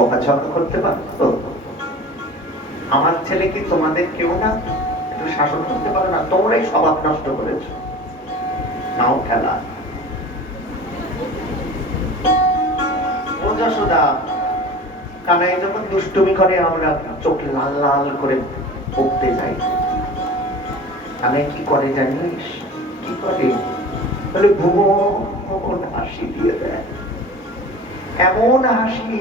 বকাঝকা করতে পারতো? আমার ছেলে কি তোমাদের কেউ না? একটু শাসন করতে পারো না? তোমরাই স্বভাব নষ্ট করেছো। নাও খেলা। ও যশোদা, কানাই যখন দুষ্টুমি করে আমরা চোখ লাল লাল করে বকতে যাই। কানাই কি করে জানিস? কি করে? বলে ভুবন হাসি দিয়ে দেয়। এমন হাসি,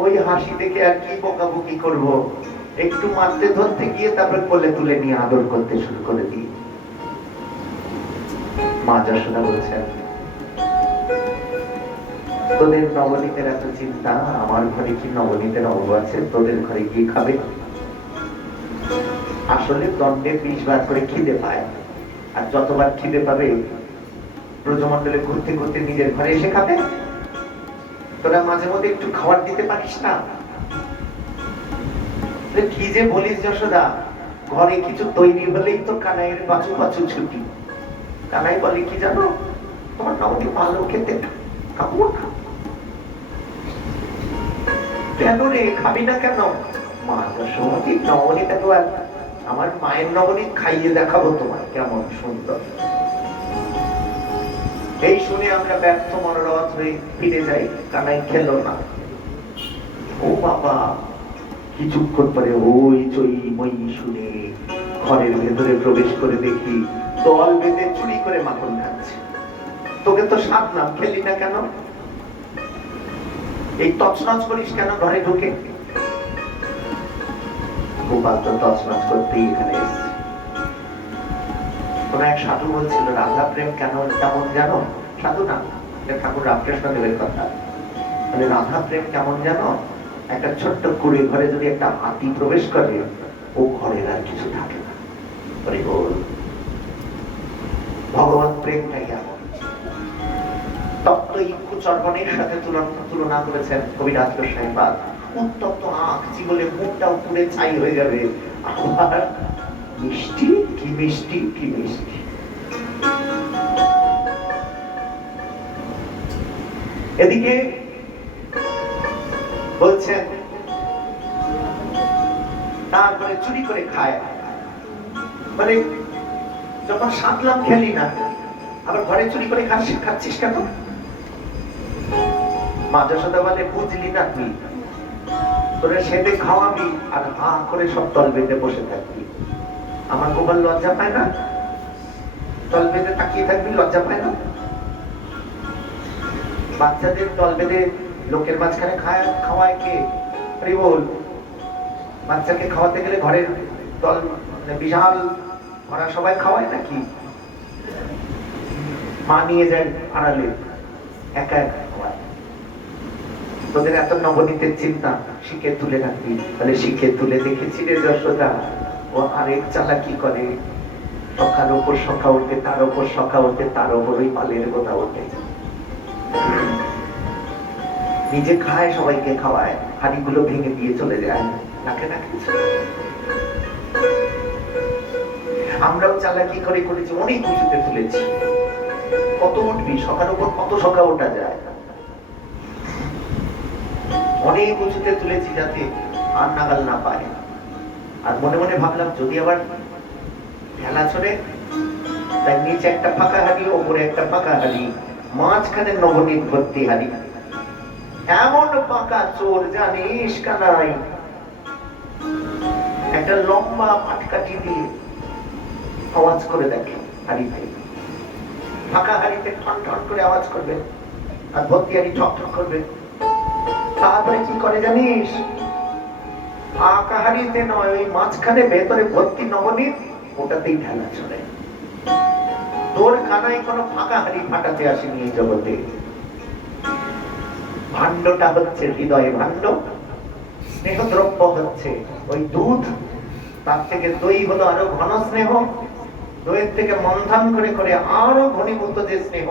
ওই হাসি দেখে আর কি বকাবকি করবো। একটু মারতে ধরতে গিয়ে তারপর কোলে তুলে নিয়ে আদর করতে শুরু করে দিই। মা যশোদা বলছেন, তোদের নবনীতের এত চিন্তা, আমার ঘরে কি নবনীতের অভাব আছে? তোদের ঘরে কি খাবে? আসলে দণ্ডে 20 বার করে খিদে পায়, আর যতবার খিদে পাবে ব্রজমণ্ডলে ঘুরতে ঘুরতে নিজের ঘরে এসে খাবে। তোরা মাঝে মধ্যে একটু খাবার দিতে পারিস না? কি যে বলিস যশোদা, ঘরে কিছু তৈরি হলেই তো কানাইয়ের বাছু বাছু ছুটি। কানাই বলে কি জানো, তোমার নবনী ভালো খেতে, খাবো না। কেন রে, খাবি না কেন? মা যশোমতী, নবনীটাকে আমার মায়ের নবনী খাইয়ে দেখাবো তোমার, কেমন সুন্দর। এই শুনে আমরা ব্যর্থ মনোরথ হয়ে ফিরে যাই। কানাই খেলো না। ও বাবা, কিছুক্ষণ পরে ওই চই মই শুনে ঘরের ভেতরে প্রবেশ করে দেখি দল বেঁধে চুরি করে মাখন খাচ্ছে। তোকে তো সাধলাম, খেলি না কেন? এই তছনছ করিস কেন ঘরে ঢুকে? গোপাল তো তছনছ করতেই এখানে এসেছে। কোন এক সাধু বলছিল রাধা প্রেম কেমন জানো? সাধু না, ঠাকুর রামকৃষ্ণদেবের কথা। রাধা প্রেম কেমন জানো? একটা ছোট্ট কুড়ে ঘরে যদি একটা হাতি প্রবেশ করে, ও ঘরের আর কিছু থাকে না। ভগবত প্রেমটাই এমন। তপ্ত ইক্ষু চর্বণের সাথে তুলনা করেছেন কবিরাজ গোস্বামীপাদ। উত্তপ্ত আখ চিবলে মুখটাও পুড়ে ছাই হয়ে যাবে, আবার মিষ্টি, কি মিষ্টি, কি মিষ্টি। এদিকে বলছেন তারপরে চুরি করে খায়। মানে যখন সাধলাম খেলি না, আবার ঘরে চুরি করে খাচ্ছিস কেন? মা যশোদা বলে, বুঝলি না তুই, তোরা সেদে খাওয়াবি আর হা করে সব তল বেঁধে বসে থাকবি। আমার গোপাল লজ্জা পায় না? তল বেঁধে তাকিয়ে থাকবি, লজ্জা পায় না? বাচ্চাদের তল বেঁধে লোকের মাঝখানে খাওয়ায় কে? বল, বাচ্চাকে খাওয়াতে গেলে ঘরের তল বিশাল ভরা সবাই খাওয়ায় নাকি? মা নিয়ে যায় আড়ালে, একা একা খাওয়ায়। তোদের এত নবনীতের চিন্তা, শিখে তুলে রাখবি। তাহলে শিখে তুলে দেখেছি রে যশোদা, ও আরেক চালাকি করে। সখার ওপর সখা ওঠে, তার ওপর সখা ওঠে, তার ওপর ওই পালের গোটা ওঠে। নিজে খায়, সবাইকে খাওয়ায়, হাড়িগুলো ভেঙে দিয়ে চলে যায়, রাখে না কিছু। আমরাও চালাকি করে করেছি, অনেক উঁচুতে তুলেছি। কত উঠবি, সখার উপর কত সখা ওঠা যায়। অনেক উঁচুতে তুলেছি যাতে আর নাগাল না পায়। আর মনে মনে ভাবলাম, যদি আবার ঠেলা ছড়ে, তাই নিচে একটা ফাঁকা হাড়ি, ওপরে একটা ফাঁকা হাড়ি, মাঝখানে নবনীত ভর্তি হাড়ি। এমন পাকা চোর জানিস কানাই, একটা লম্বা পাটকাঠি দিয়ে আওয়াজ করে দেখে হাড়িতে। ফাঁকা হাড়িতে ঠন ঠন করে আওয়াজ করবে, আর ভর্তি হাড়ি ঠক ঠক করবে। তারপরে কি করে জানিস? ফাঁকা হাড়িতে নয়, ওই মাঝখানে ভেতরে ভর্তি নবনীত, ওটাতেই ঢালা চলে। তোর কানাই কোনো ফাঁকা হাড়ি ফাটাতে আসেনি এই জগতে। ভাণ্ডটা হচ্ছে হৃদয়ে ভাণ্ড, স্নেহ দ্রব্য হচ্ছে ওই দুধ, তার থেকে দই হলো আরো ঘন স্নেহ, দইয়ের থেকে মন্থন করে করে আরো ঘনীভূত যে স্নেহ।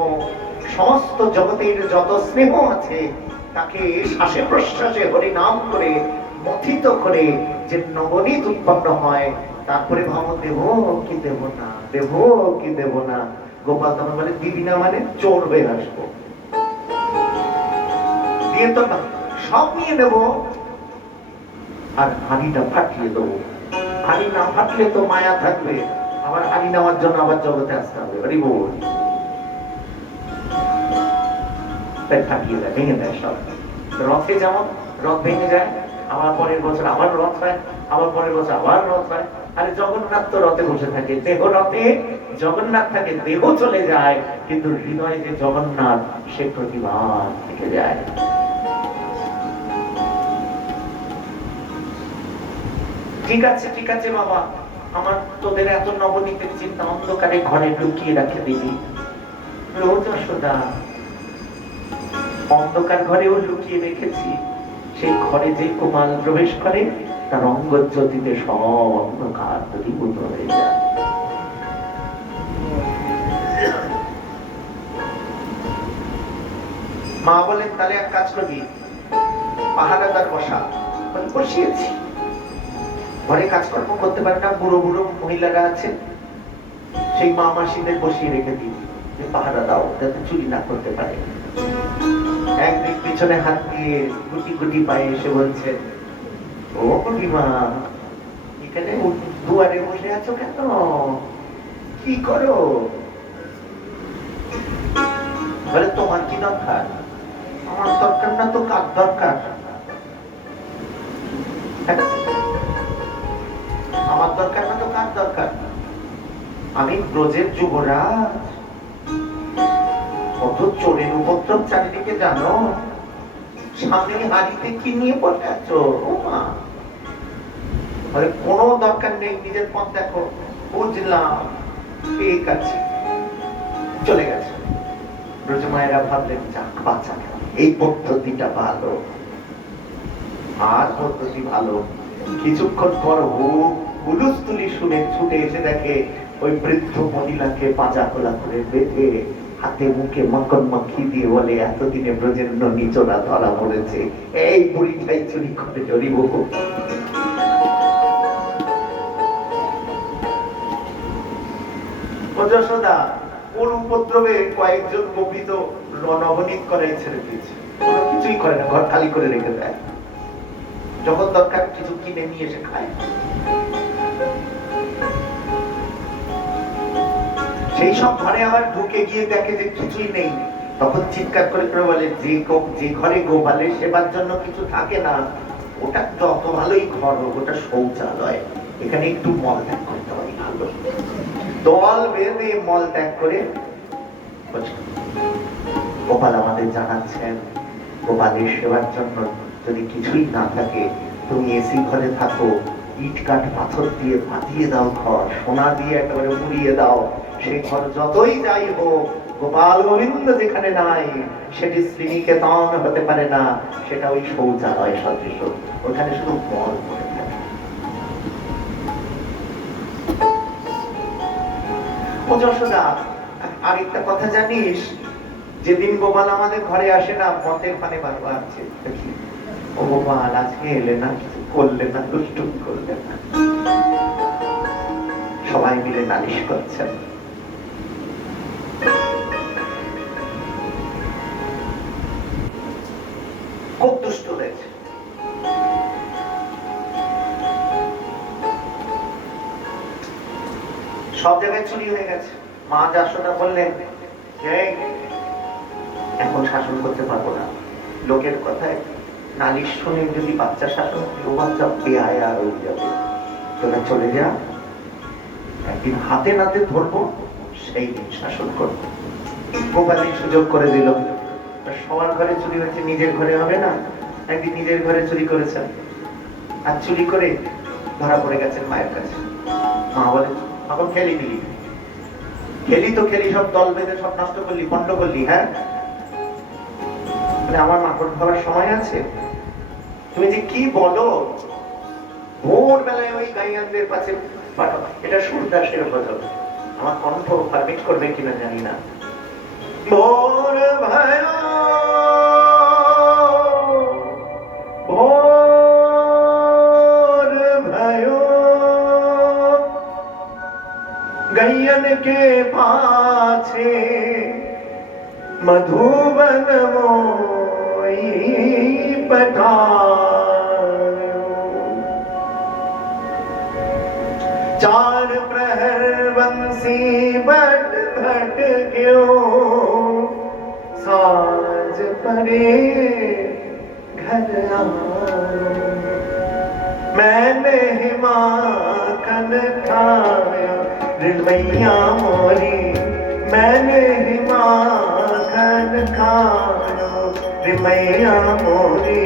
সমস্ত জগতের যত স্নেহ আছে, তাকে শ্বাসে প্রশ্বাসে হরিনাম করে মথিত করে যে নবনীত উৎপন্ন হয়। তারপরে ভাবো, দেব কি দেব না, দেব কি দেব না। গোপাল তখন বলে, দিবি না মানে চোর হয়ে আসবো। দিয়ে তো সব নিয়ে নেব আর হাড়িটা ফাটিয়ে দেবো। হাড়ি না ফাটলে তো মায়া থাকবে, আবার হাড়ি নেওয়ার জন্য আবার জগতে আসতে হবে। হরি বল। তাই ফাটিয়ে দেয়, ভেঙে দেয় সব। রথে যেমন রথ ভেঙে যায়, আবার পরের বছর আবার রথ হয়, আবার পরের বছর আবার রথ হয়। আরে জগন্নাথ তো রথে বসে থাকে, দেহ রথে জগন্নাথ থাকে, দেহ চলে যায়, কিন্তু হৃদয়ে যে জগন্নাথ সে প্রতিবার থেকে যায়। ঠিক আছে ঠিক আছে বাবা, আমার তোদের এত নবনীতের চিন্তা অন্ধকারে ঘরে লুকিয়ে রাখে দিবি। যশোদা, অন্ধকার ঘরেও লুকিয়ে রেখেছি, সেই ঘরে যে কুমার প্রবেশ করে তার অঙ্গজ্যোতিতে সব অন্ধকার দূরীভূত হয়ে যায়। মা বলেন তাহলে এক কাজ করবি, পাহারাদার বসা। বসিয়েছি, ঘরে কাজকর্ম করতে পারে না, বুড়ো বুড়ো মহিলারা আছে, সেই মা মাসিদের বসিয়ে রেখে দিই, পাহারা দাও যাতে চুরি না করতে পারে। একদিন পিছনে হাত দিয়ে গুটি গুটি পায়ে এসে বলছে, ও বুড়িমা, এখানে দুয়ারে বসে আছো কেন, কি করো? বলে তোমার কি দরকার? আমার দরকার না তো কার দরকার? আমার দরকার না তো কার দরকার? আমি ব্রজের যুবরাজ, কত চোরের উপদ্রব চারিদিকে জানো, সামনে হাড়িতে কি নিয়ে বসে আছো? ও মা, কোনো দরকার নেই, নিজের পথ দেখো। বুঝলাম, ঠিক আছে, চলে গেছে। ব্রজমায়েরা ভাবলেন যাক বাঁচা, এই পদ্ধতিটা ভালো, আর পদ্ধতি ভালো। কিছুক্ষণ পর হুলুস্থুলি শুনে ছুটে এসে দেখে ওই বৃদ্ধ মহিলাকে পাজা খোলা করে বেঁধে হাতে মুখে মাখন মাখি দিয়ে বলে, এতদিনে ব্রজের নিচোরা ধরা পড়েছে, এই বুড়িটাই চুরি করে জড়িব। যশোদা, ওর উপদ্রবে কয়েকজন গোপী তো নবনীত করাই ছেড়ে দিয়েছে, কিছুই করে না, ঘর খালি করে রেখে দেয়, যখন দরকার কিছু কিনে নিয়ে এসে খায়। সেই সব ঘরে আবার ঢুকে গিয়ে দেখে যে কিছুই নেই, তখন চিৎকার করে করে বলে, যে ঘরে গোপালের সেবার জন্য কিছু থাকে না, ওটা যত ভালোই ঘর হোক, ওটা শৌচালয়, এখানে একটু মল ত্যাগ করতে হয়, ভালো দল বেঁধে মল ত্যাগ করে। গোপাল আমাদের জানাচ্ছেন, গোপালের সেবার জন্য যদি কিছুই না থাকে, তুমি এসি ঘরে থাকো, ইট কাঠ পাথর দিয়ে পাতিয়ে দাও ঘর, সোনা দিয়ে একেবারে মুড়িয়ে দাও, সেই ঘর যতই যাই হোক, গোপাল গোবিন্দ যেখানে নাই সেটি শ্রীনিকেতন হতে পারে না, সেটা ওই শৌচালয় সদৃশ, ওখানে শুধু মল পড়ে থাকে। ও যশোদা, আরেকটা কথা জানিস, যেদিন গোপাল আমাদের ঘরে আসে না, পথের পানে বারবার দেখি, ও গোপাল আজকে এলে না, কিছু করলে না, দুষ্টু করলে না। সবাই মিলে নালিশ করছেন। খুব দুষ্ট হয়েছে। সব জায়গায় চুরি হয়ে গেছে। মা যশোদা বললেন, এখন শাসন করতে পারবো না, লোকের কথায় নালিশ শুনে যদি বাচ্চা শাসন, ও বাচ্চা বেহায়া হয়ে যাবে, তোরা চলে যা, একদিন হাতে নাতে ধরবো, সেই দিন শাসন করবো। গোপালের সুযোগ করে দিল, সবার ঘরে চুরি হয়েছে, নিজের ঘরে হবে না, একদিন নিজের ঘরে চুরি করেছেন, আর চুরি করে ধরা পড়ে গেছেন মায়ের কাছে। মা বলে, এখন খেলি দিলি, খেলি তো খেলি, সব দল বেঁধে সব নষ্ট করলি, পণ্ড করলি, হ্যাঁ, মানে আমার মাকড় খাওয়ার সময় আছে? তুমি যে কি বলো, ভোর বেলায় ওই গাইয়ানদের কাছে পাঠাবো, এটা সুরদাসের ভজন, আমার কণ্ঠ পারমিট করবে কিনা জানি না। ভোর ভাই, ভোর ভাই, गैयन के पाछे मधुबन मोई पठायो। चार प्रहर बंसी बट घट गयो, साज परे घर आयो। मैंने हिमाकन खाया रिलैया मोरी, मैंने हिमाकन खाया रिलैया मोरी।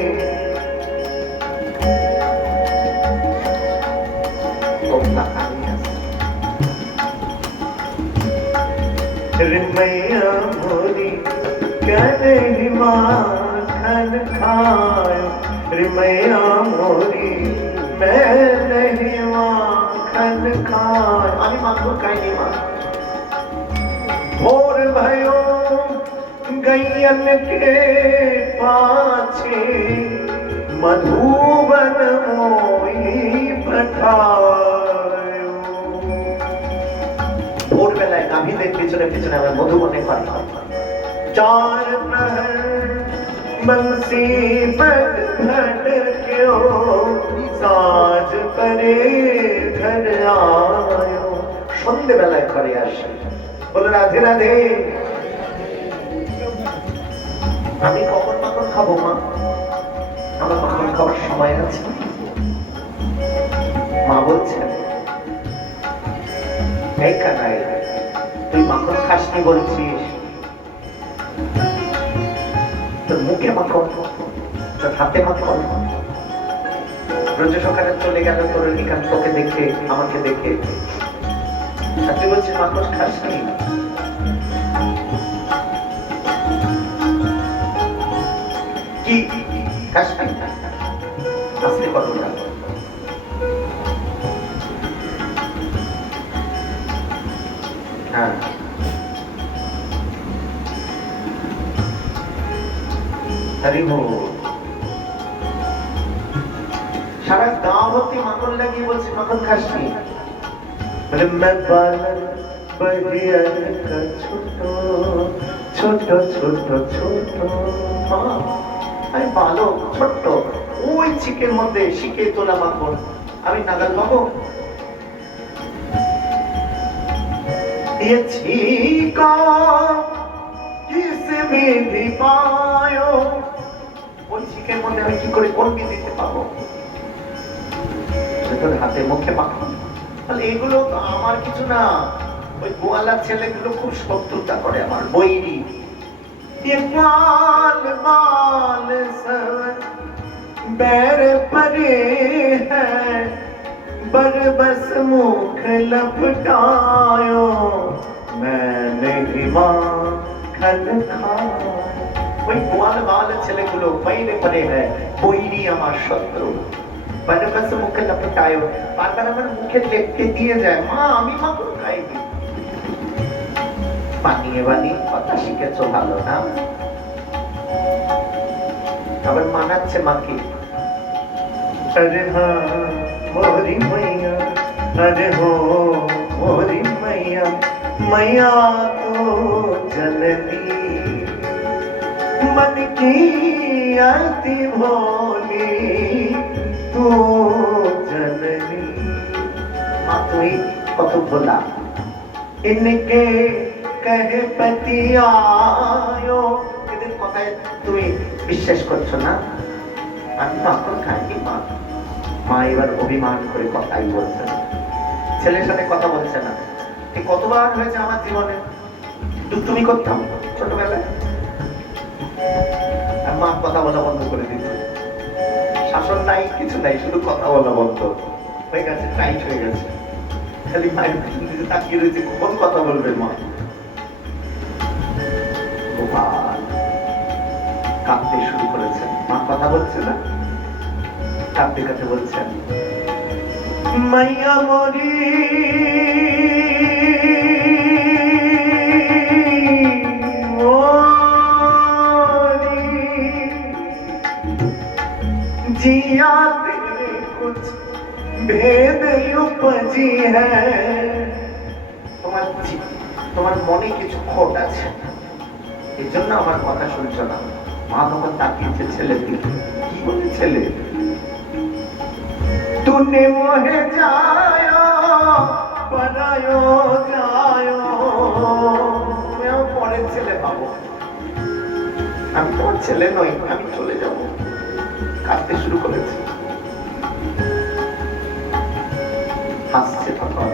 रिलैया मोरी कहने हिमाकन खाया रिलैया मोरी, मैं नहीं माखन खाया। আমি মাখন খাইনি মা। भोर भयो गैयन के पाछे, मधुबन मोई पठायो। भोर बेलाয় গাভীদের পিছনে পিছনে আমরা মধুবনে পাঠাতাম। चार प्रहर बंसी बट घट क्यों, साज परे घर आयो। সন্ধে বেলায় ঘরে আসে, বলে রাধে রাধে। আমি কখন মাখন খাবো মা? আমার মাখন খাওয়ার সময় আছে। মা বলছেন এই কানাই, তুই মাখন খাসনি বলছিস, তোর মুখে মাখন, তোর হাতে মাখন। রোজ সকালে চলে গেল তোর নিকান, তোকে দেখে আমাকে দেখে, আর তুই বলছিস মাখন খাসনি। কি খাসনি? আসলে কতটা হ্যাঁ হরি হো। সারা গাঁও ভর্তি মাখন লাগিয়ে বলছে মাখন খাসনি। বলে मैं बालक बढ़िया का छोटो छोटो छोटो छोटो মা, আমি বালক ছোট্ট, ওই চিকের মধ্যে শিখে তোলা মাখন আমি নাগাল পাবো? ये छीका किसमें भी पायो, ওই চিকের মধ্যে আমি কি করে কোন দিতে পাবো? তোর হাতে মুখে মাখন। তাহলে এগুলো তো আমার কিছু না, ওই গোয়ালার ছেলেগুলো খুব শত্রুতা করে আমার, বৈরী। ये बाल बाल सब बैर परे है, बरबस मुख लपटायो, मैंने हिमाकन खाया। ওই গোয়াল বাল ছেলেগুলো বাইরে পরে है, বৈরী আমার শত্রু। बरबस मुख लपटायो, বারবার আমার মুখে লেপটে দিয়ে যায়। মা আমি মাখন খাইনি। বানিয়ে বানিয়ে কথা শিখেছো ভালো না? আবার মানাচ্ছে মাকে। अरे हाँ मोरी मैया, अरे हो मोरी मैया, मैया तो जननी मन की अति भोली, तू जननी। মা তুই কত ভোলা, इनके कहे पति आयो। এদের কথায় তুমি বিশ্বাস করছো না? আমি মাখন খাইনি মা। মা এবার অভিমান করে কথাই বলছে না, ছেলের সাথে কথা বলছে না। এই কতবার হয়েছে আমার জীবনে, তুমি করতাম ছোটবেলায়, আর মা কথা বলা বন্ধ করে দিত। শাসন নাই, কিছু নাই, শুধু কথা বলা বন্ধ হয়ে গেছে, টাইট হয়ে গেছে। খালি মায়ের পিছন দিকে তাকিয়ে রয়েছে, কখন কথা বলবে মা। কাঁদতে শুরু করেছেন, মা কথা বলছে না, কাঁদতে কাঁদতে বলছেন মাইয়া মরি जिया तेरे कुछ भेद उपजी है। তোমার মনে কিছু খোট আছে, এই জন্য আমার কথা শুনছো না। মা তখন তাকিয়েছে ছেলের দিকে, কি বলে ছেলে? তুনে মোহে যায় পরায়ো যায়, পরের ছেলে পাবো, আমি তোমার ছেলে নই, আমি চলে যাব। কাঁদতে শুরু করেছে, হাসছে তখন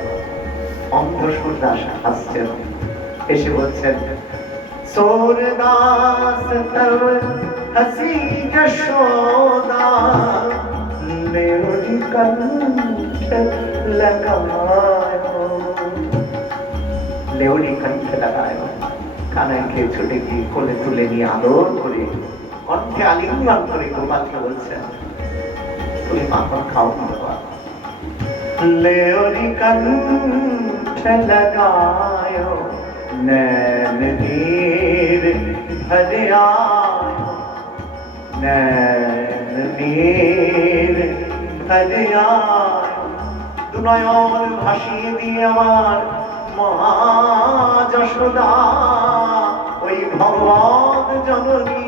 অন্ধ সূরদাস হাসছেন, এসে বলছেন सूरदास तब हसी यशोदा मेरी कंठ लगायो, लेवड़ी कंठ लगायो। কানাইকে ছুটে গিয়ে কোলে তুলে নিয়ে আদর করে কণ্ঠে আলিঙ্গন করে গোপালকে বলছেন, তুমি মাখন খাও না বাবা। लेवड़ी कंठ लगायो नैन नीर भर आयो, नैन नीर भर आयो। দুনয়ন ভাসিয়ে দিয়ে আমার মা যশোদা, ওই ভগবত জননী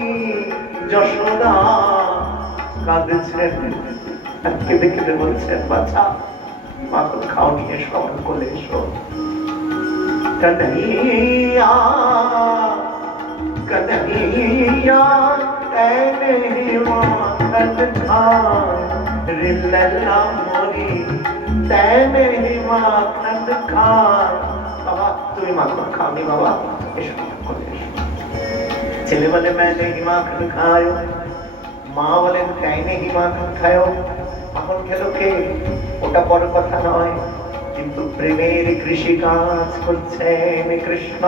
যশোদা কাঁদছেন, কেঁদে কেঁদে বলছেন, বাচ্চা মাখন খাও, নিয়ে এসো আমার কোলে এসো। कन्हैया कन्हैया तेने माखन खाए रे लल्ला मोरी, तेने माखन खाए। बाबा তুমি মাখন খাওনি বাবা, এসো কোলে এসো। ছেলে বলে मैंने ही माखन खायो, মা বলেন তেনে ही माखन खायो। মাখন খেলো কে, ওটা বড় কথা নয়, কিন্তু প্রেমের কৃষি কাজ করছেন কৃষ্ণ।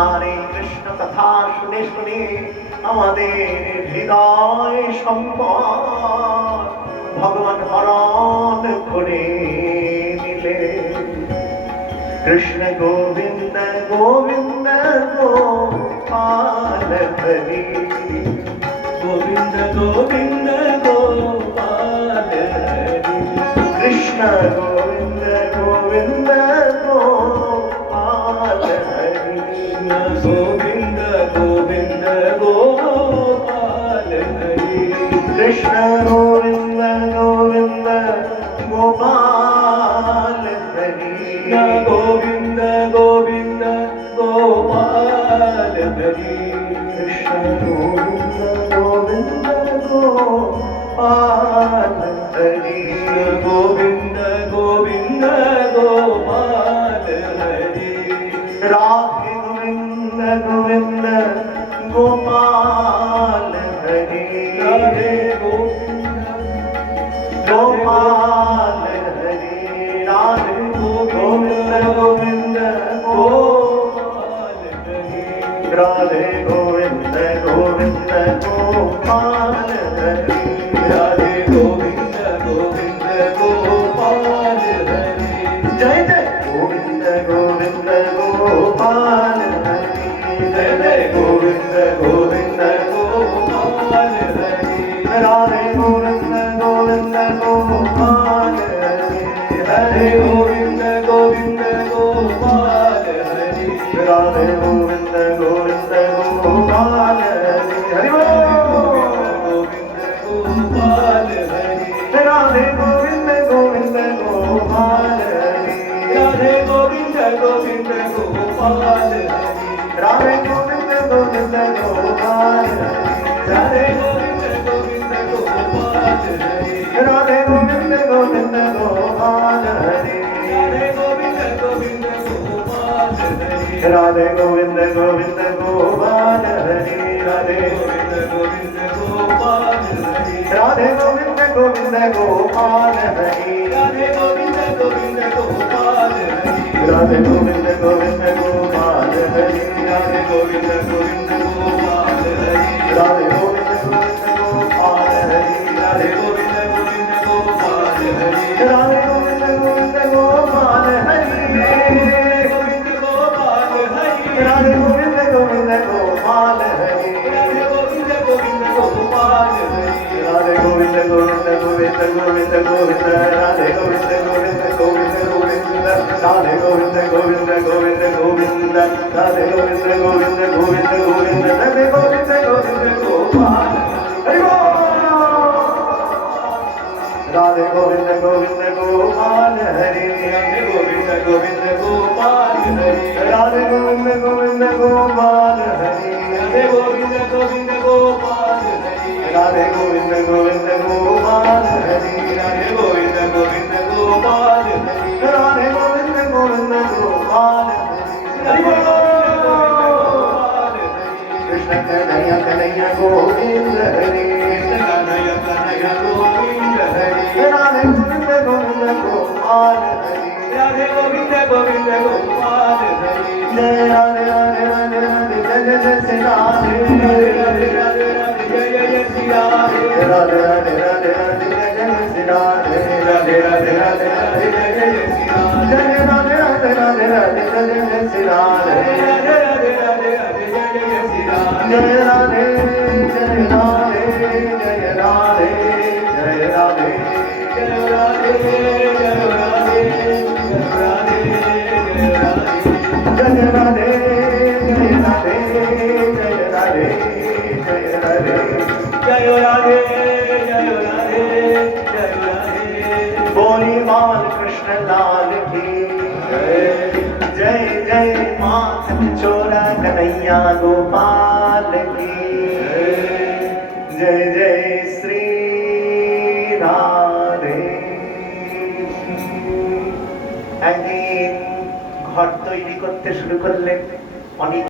আর এই কৃষ্ণ কথা শুনে শুনে আমাদের হৃদয় সম্পদ ভগবান হরণ করে নিলে। কৃষ্ণ গোবিন্দ গোবিন্দ গোপাল হরি, গোবিন্দ গোবিন্দ গোপাল হরি। কৃষ্ণ গোবিন্দ গোবিন্দ গোপাল হরি, গোবিন্দ গোবিন্দ গোপাল হরি। কৃষ্ণ গোবিন্দ গোবিন্দ গোপাল হরি, গোবিন্দ গোবিন্দ গোপাল হরি। কৃষ্ণ গোবিন্দ গোবিন্দ গোপাল হরি, গোবিন্দ গোবিন্দ গোপাল হরি। রাধে গোবিন্দ গোবিন্দ গোপাল হরি, রাধে গোবিন্দ গোপাল হরি। রাধে গোবিন্দ গোবিন্দ গোপাল হরি, রাধে গোবিন্দ গোবিন্দ গোপাল হরি। রাধে গোবিন্দ গোবিন্দ গোপাল হরি, জয় জয় গোবিন্দ গোবিন্দ গোপাল হরি, জয় জয় গোবিন্দ গোবিন্দ গোপাল হরি। রাধে গোবিন্দ গোবিন্দ গোপাল হরি, হরে গোবিন্দ গোবিন্দ গোপাল হরি। রাধে গোবিন্দ গোবিন্দ গোপাল হরি, হরি বল গোবিন্দ গোপাল হরি। রাধে গোবিন্দ গোবিন্দ গোপাল হরি, রাধে গোবিন্দ গোবিন্দ গোপাল হরি। রাধে গোবিন্দ গোবিন্দ গোপাল হরি, রাধে গোবিন্দ গোবিন্দ গোপাল হরি। রাধে গোবিন্দ গোবিন্দ গোপাল হরি, রাধে গোবিন্দ গোবিন্দ গোপাল হরি। রাধে গোবিন্দ গোবিন্দ গোপাল হরি, রাধে গোবিন্দ গোবিন্দ গোপাল হরি। রাধে গোবিন্দ গোবিন্দ গোপাল হরি, রাধে গোবিন্দ গোবিন্দ গোপাল হরি। রাধে গোবিন্দ গোবিন্দ গোপাল হরি, রাধে গোবিন্দ গোবিন্দ গোপাল হরি। রাধে গোবিন্দ গোবিন্দ গোপাল হরি, রাধে গোবিন্দ গোবিন্দ গোপাল হরি। রাধে গোবিন্দ গোবিন্দ গোপাল হরি, গোবিন্দ গোপাল হরি। রাধে গোবিন্দ গোবিন্দ গোপাল হরি, রাধে গোবিন্দ গোবিন্দ গোপাল হরি। রাধে গোবিন্দ গোবিন্দ গোবিন্দ গোবিন্দ গোবিন্দ, রাধে গোবিন্দ গোবিন্দ গোবিন্দ গোবিন্দ, রাধে গোবিন্দ গোবিন্দ গোবিন্দ গোবিন্দ, রাধে গোবিন্দ গোবিন্দ গোবিন্দ গোবিন্দ, রাধে গোবিন্দ গোবিন্দ राधे गोविंद गोविंद गोपाल हरे राधे गोविंद गोविंद गोपाल हरे राधे गोविंद गोविंद गोपाल हरे राधे गोविंद गोविंद गोपाल हरे राधे गोविंद गोविंद गोपाल हरे राधे गोविंद गोविंद गोपाल हरे राधे गोविंद गोविंद गोपाल हरे कृष्ण कन्हैया कन्हैया गोविंद हरे कृष्ण कन्हैया कन्हैया गोविंद हरे राधे गोविंद गोविंद गोपाल हरे राधे गोविंद गोविंद गोपाल हरे जय राधे राधे राधे राधे जय जय श्री राधे राधे राधे राधे जय जय श्री राधे राधे राधे राधे राधे जय जय श्री राधे राधे राधे राधे राधे जय जय श्री राधे जय राधे राधे राधे राधे जय जय श्री राधे राधे राधे राधे राधे जय जय श्री राधे जय राधे जय राधे जय राधे जय राधे जय राधे जय राधे जय राधे जय राधे जय राधे जय राधे जय राधे जय राधे जय राधे जय राधे बोली बाल कृष्ण लाल की जय जय मात चोरा कन्हैया गोपाल की जय जय श्री राधे একদিন ঘর তৈরি করতে শুরু করলেন অনেক